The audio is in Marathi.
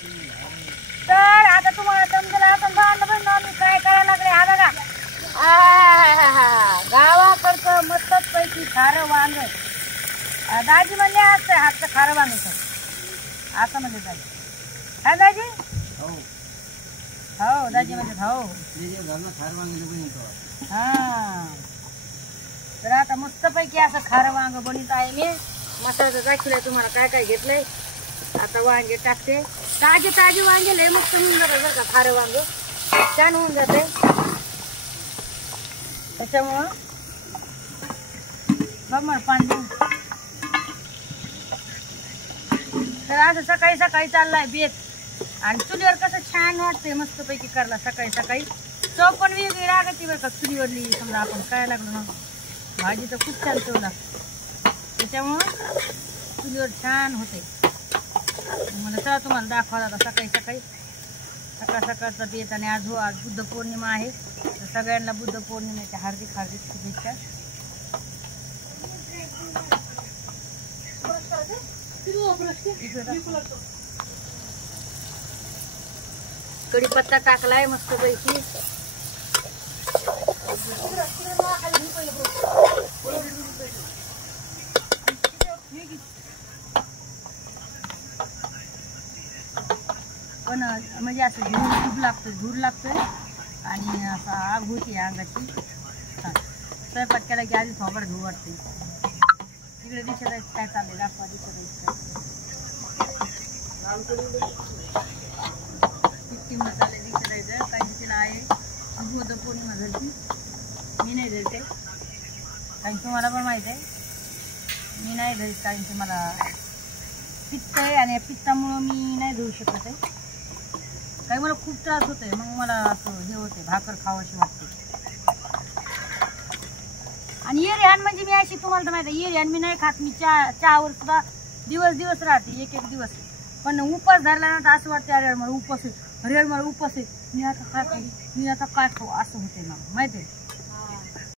तर आता तुम्हाला समजेल आपण भांडण मी काय करायला लागले. हा बघा गावाकडचं मस्तच पैकी खारं वांग. दाजी म्हणले असतं हातचं खारं वांग असं म्हणजे दाजी. काय दाजी? हो दाजी म्हणतात हो. हा तर आता मस्त पैकी असं खारं वांग बनवत आहे मी. मसाला दाखवलाय तुम्हाला काय काय घेतलंय. आता वांगे टाकते. ताजे ताजे वांगे लय मस्त होऊन जाते बरं का. खारं वांग छान होऊन जाते. त्याच्यामुळं बघ मग पाणी. तर आज सकाळी सकाळी चाललाय बेत. आणि चुलीवर कसं छान वाटतंय मस्त पैकी करला सकाळी सकाळी. चव पण वेगळी लागते बरं का चुलीवरली. समजा आपण काय लागलो ना भाजी तर खूप छान चव लागते. त्याच्यामुळं चुलीवर छान होते. मला चला तुम्हाला दाखवा आता सकाळी सकाळी सकाळ सकाळचा बेत. आणि आज बुद्ध पौर्णिमा आहे. तर सगळ्यांना बुद्ध पौर्णिमेच्या हार्दिक हार्दिक शुभेच्छा. कढीपत्ता टाकलाय मस्त पैकी. पण म्हणजे असं धूर लागतोय आणि असं आग होती अंगाची. स्वयंपाक केला की आधी थोबड धुऊ वाटते. तिकडे दिसत आहे काय चाललंय दाखवा. दिसत किती मसाले दिसत आहे. काही तिला आहे बुद्ध पौर्णिमा धरती. मी नाही धरते कारण तुम्हाला पण माहित आहे मी नाही धरीत. कारण की मला पित्त आहे आणि या पित्तामुळं मी नाही धरू शकत आहे. काही मला खूप त्रास होतोय. मग मला असं हे होते भाकर खावाशी वाटते. आणि येरिहान म्हणजे मी अशी तुम्हाला तर माहिती आहे येरिहान मी नाही खात. मी चहावर सुद्धा दिवस दिवस राहते एक दिवस. पण उपास धरल्यानंतर असं वाटते अरे मला उपास आहे. अरे मला उपास आहे. मी आता काय खाऊ असं होते ना माहिती आहे.